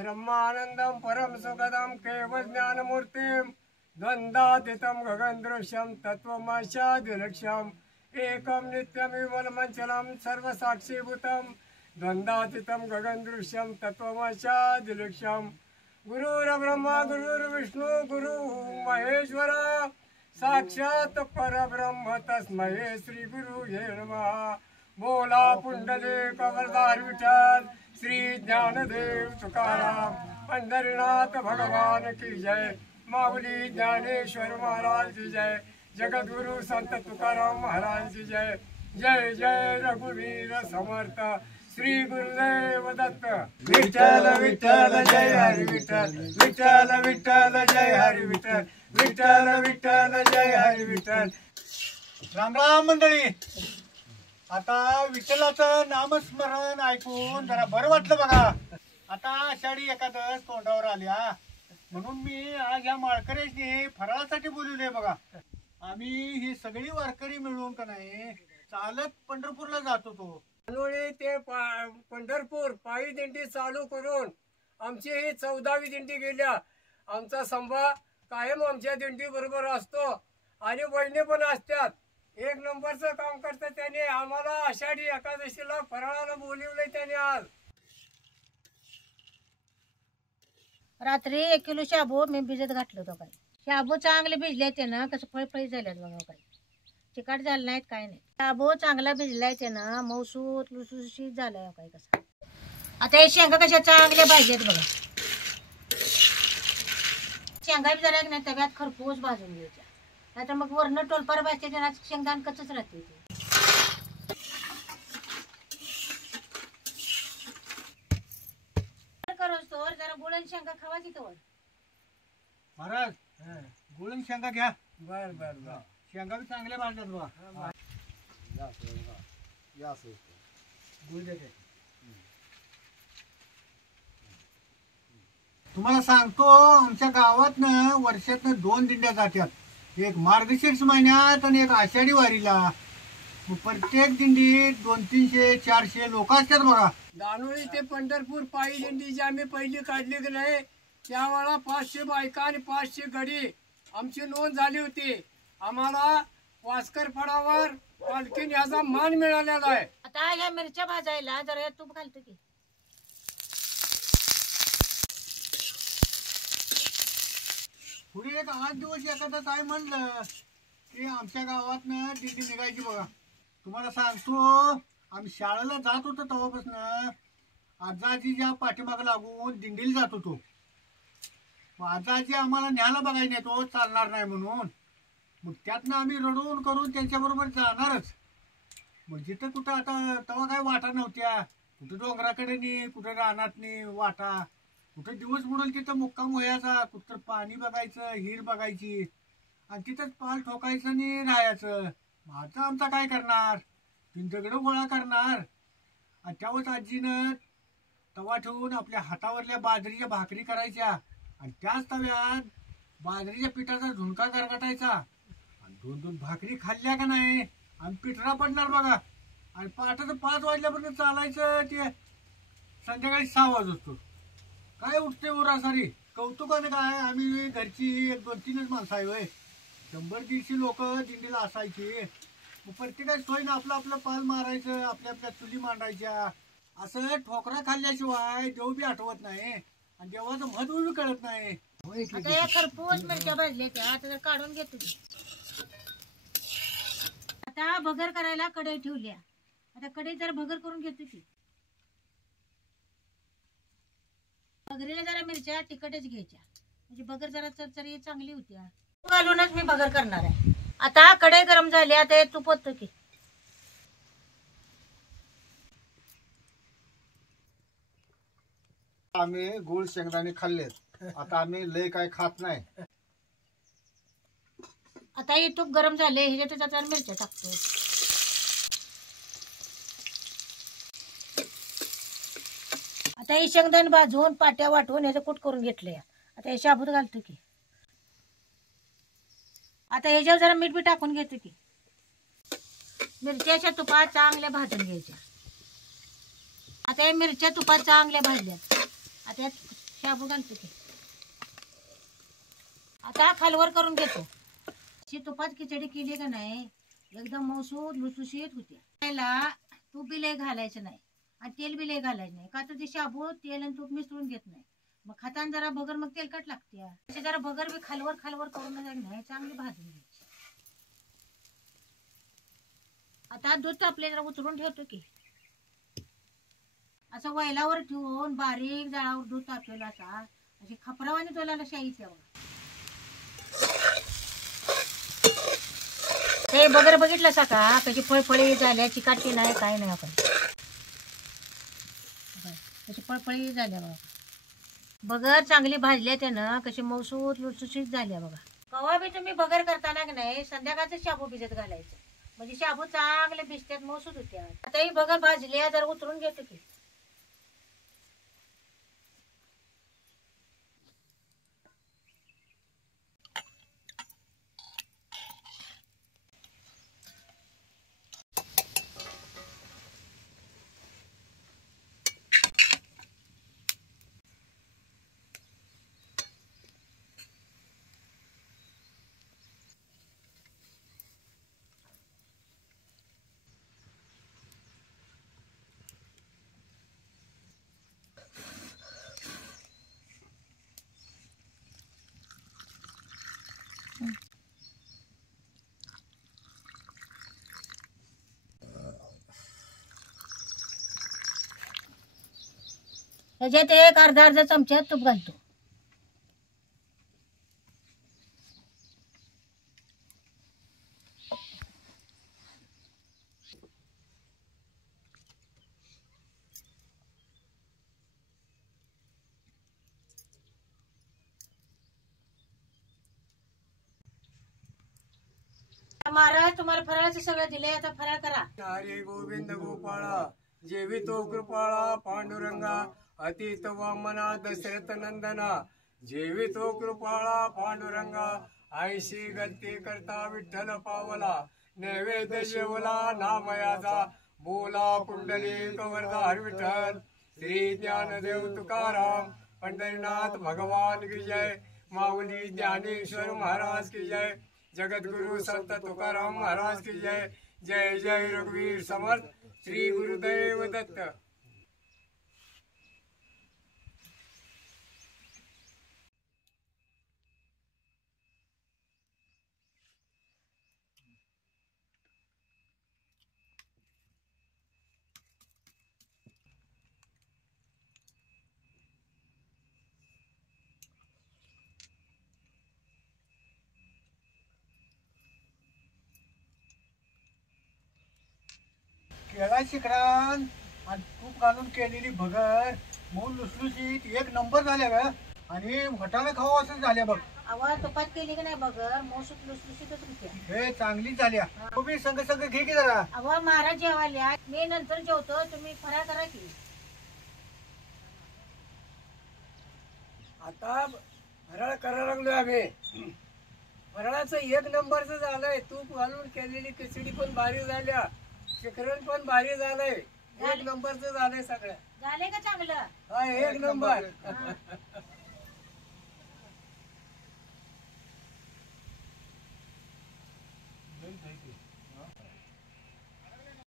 ब्रह्मानंदम परम सुखदम केवल ज्ञानमूर्तिम द्वंद्वातीतं गगनदृश्यं तत्त्वमस्यादिलक्ष्यम् एकं नित्यं विमलमञ्चलं सर्वसाक्षीभूतं द्वंद्वातीतं गगनदृश्यं तत्त्वमस्यादिलक्ष्यम् गुरुर्ब्रह्मा गुरुर्विष्णु गुरु महेश्वर साक्षात परब्रह्म तस्मै श्री गुरुये नमः। बोला पुंडलिक वरदार विठ्ठल श्री ज्ञानदेव तुकाराम पंढरीनाथ भगवान की जय। माऊली ज्ञानेश्वर महाराज की जय। जगद्गुरु संत तुकाराम महाराज की जय। जय जय रघुवीर समर्थ श्री गुरुदेव दत्त। विठ्ठल विठ्ठल जय हरी विठ्ठल विठ्ठल विठ्ठल जय हरी विठ्ठल विठ्ठल विठ्ठल जय हरी विठ्ठल। राम राम मंडळी, आता विठ्ठलाचं नामस्मरण ऐकून जरा बरं वाटलं बघा। आता आषाढी एकादश तोंडावर आल्या म्हणून मी आज या माळकऱ्यांनी फराळासाठी बोलवले बघा। आम्ही ही सगळी वारकरी मिळून का नाही चालत पंढरपूरला जात होतो। अनोळी ते पंढरपूर पायी दिंडी चालू करून आमची ही 14वी दिंडी गेल्या। आमचा संभा कायम आमच्या दिंडी बरोबर असतो आणि वहिनी पण असतात। एक नंबरचं काम करतात त्याने। आम्हाला आषाढी एकादशीला फराळाला बोलवलंय त्याने। आज रात्री 1 किलो शाबू मी भिजत घातलं होतं। काय शाबू चांगले भिजले ते ना, कसं फळफळी झाल्यात बघा। काय चिकाट झालं नाहीत काय नाही। शाबू चांगला भिजलाय ते ना, मऊसूत लुसुशीत झालाय काय कसा। आता हे शेंगा कशा चांगल्या भाजल्यात बघा। शेंगा बी जरा नाही तव्यात खरपूस भाजून घ्यायच्या, नाहीतर मग वरण टोलपार भाजते ना, शेंगदाण कच्चच राहते ते। करोस्तोवर जरा गुळण शेंगा खावायची तोवर। महाराज गुळण शेंगा घ्या। बर बर बर। शेंगा बी चांगल्या भाजल्यात बघा। गुळ द्या। तुम्हाला सांगतो आमच्या गावातनं वर्षातनं 2 दिंड्या जातात, एक मार्गशीर्ष महिन्यात आणि एक आषाढी वारीला। प्रत्येक दिंडीत 200-300-400 लोक असतात बघा। दानोळी ते पंढरपूर पायी दिंडी जी आम्ही पहिली काढली की नाही त्यावेळेला 500 बायका आणि 500 गडी आमची नोंद झाली होती। आम्हाला वास्कर फडावर पालखीने याचा मान मिळालेला आहे। आता या मिरच्या भाजायला जरा तूप घालतो की। पुढे एक 8 दिवस एखादा काय म्हणलं की आमच्या गावातनं दिंडी निघायची बघा। तुम्हाला सांगतो आम्ही शाळेला जात होतो तेव्हापासून आजाजीच्या पाठीमाग लागून दिंडीला जात होतो। आजाजी आम्हाला न्यायला बघायला नेतो, चालणार नाही म्हणून। मग त्यातनं आम्ही रडून करून त्यांच्याबरोबर जाणारच। मग जिथं कुठं आता तेव्हा काय वाटा नव्हत्या, कुठं डोंगराकडे नी कुठं रानात नी वाटा, कुठं दिवस बुडेल तिथं मुक्काम व्हायचा, कुठं पाणी बघायचं, हिर बघायची आणि तिथंच पाल ठोकायचं आणि राहायचं। आता आमचा काय करणार, 3 दगडं गोळा करणार आणि त्यावेळेस आजीनं तवा ठेवून आपल्या हातावरल्या बाजरीच्या भाकरी करायच्या आणि त्याच तव्यात बाजरीच्या पिठाचा झुणका गरगटायचा आणि 2-2 भाकरी खाल्ल्या का नाही आणि पिठरा पडणार बघा। आणि पहाटेचं 5 वाजल्यापर्यंत चालायचं ते संध्याकाळी 6 वाजतो। काय उठते उरासारी कौतुकाने काय। आम्ही घरची 1-2-3च माणसं आहे वय, 100-150 लोक दिंडीला असायची। मग प्रत्येकाची सोय ना आपलं आपलं पाल मारायचं, आपल्या आपल्या चुली मांडायच्या। असं ठोकरा खाल्ल्याशिवाय देव बी आठवत नाही आणि देवाचं महत्व बी कळत नाही। आता या खरपूस मिरच्या भाजल्या त्या, आता काढून घेतो की। आता भगर करायला कढई ठेवल्या, आता कढई जरा भगर करून घेतो की। भगरीला जरा मिरच्या तिखटच घ्यायच्या, म्हणजे भगर जरा चरचरी चांगली होत्या। घालूनच मी भगर करणार आहे। आता कढई गरम झाली, आता हे तूप ओततो की। आम्ही गुळ शेंगदाणे खाल्लेत, आता आम्ही लय काय खात नाही। आता हे तूप गरम झाले, ह्याच्यात आता मिरच्या टाकतो। आता हे शेंगदाणे भाजून पाट्या वाटून ह्याचं कूट करून घेतलंय। आता हे शाबूत घालतो की। आता ह्याच्यावर जरा मीठ बी टाकून घेतो की। मिरच्याच्या तुपात चांगल्या भाजून घ्यायच्या। आता या मिरच्या तुपात चांगल्या भाजल्यात, आता शाबू घालतो की आता खालवर करून घेतो. अशी तुपात खिचडी केली का नाही एकदम मौसूद लुसुशीत होती. त्याला तूप बी लय घालायचं नाही आणि तेल बी लय घालायचं नाही, का तर ते शाबू तेल आणि तूप मिसळून घेत नाही. मग खाताना जरा भगर मग तेलकट लागते. अशी जरा भगर बी खालवर खालवर करून नाही चांगली भाजून घ्यायची. आता दूध तापले जरा उतरून ठेवतो की असं वैलावर ठेवून बारीक जाळावर दूध तापलेलं असा अशी खपरावाने तोलाला शाईच्या ते बगर बघितलं सा का कशी फळफळी झाल्या चिकाटली नाही काय नाही. आपण कशी फळफळी झाल्या बघा. बगर चांगली भाजल्या त्यानं कशी मौसूद लुसुशीत झाल्या बघा. कवा बी तुम्ही बगर करताना की नाही संध्याकाळचं शाबू भिजत घालायचं म्हणजे शाबू चांगले भिजत्यात मौसूद होत्या. आता ही बगर भाजल्या जरा उतरून घेतो की त्याच्यात एक अर्धा चमचा तूप घालतो. महाराज तुम्हाला फराळाचं सगळं दिलंय आता फराळ करा. हरी गोविंद गोपाळा जेवितो कृपाळा पांडुरंगा अतीत वामना दशरथ नंदना जेवितो कृपाळा पांडुरंगा ऐशी गलती करता विठ्ठल पावला नैवेद्य जेवला नामयाचा बोला कुंडली कवरदार विठ्ठल श्री ज्ञानदेव तुकाराम पंढरीनाथ भगवान की जय. माऊली ज्ञानेश्वर महाराज की जय. जगद्गुरु संत तुकाराम महाराज की जय. जय जय रघुवीर समर्थ श्री गुरुदेव दत्त. केळा शिकरान आणि तूप घालून केलेली भगर मऊ लुसलुशीत एक नंबर झाल्या ग. आणि वटाणा खाऊ असं झाल्या बघ. आवाज तुपात केली की नाही बगर मौसूद लुसलुशीतच होत्या. हे चांगली झाल्या. तुम्ही संग संग घे की जरा. अवा महाराज जेवायला मी नंतर जेवतो तुम्ही फराळ करा की. आता फराळ करायला लागलोय आम्ही. फराळाचं एक नंबरचं झालंय. तूप घालून केलेली खिचडी पण भारी झाल्या, शिखरण पण भारी झालंय. एक नंबरचं झालंय सगळं. झाले का चांगलं? हा एक नंबर.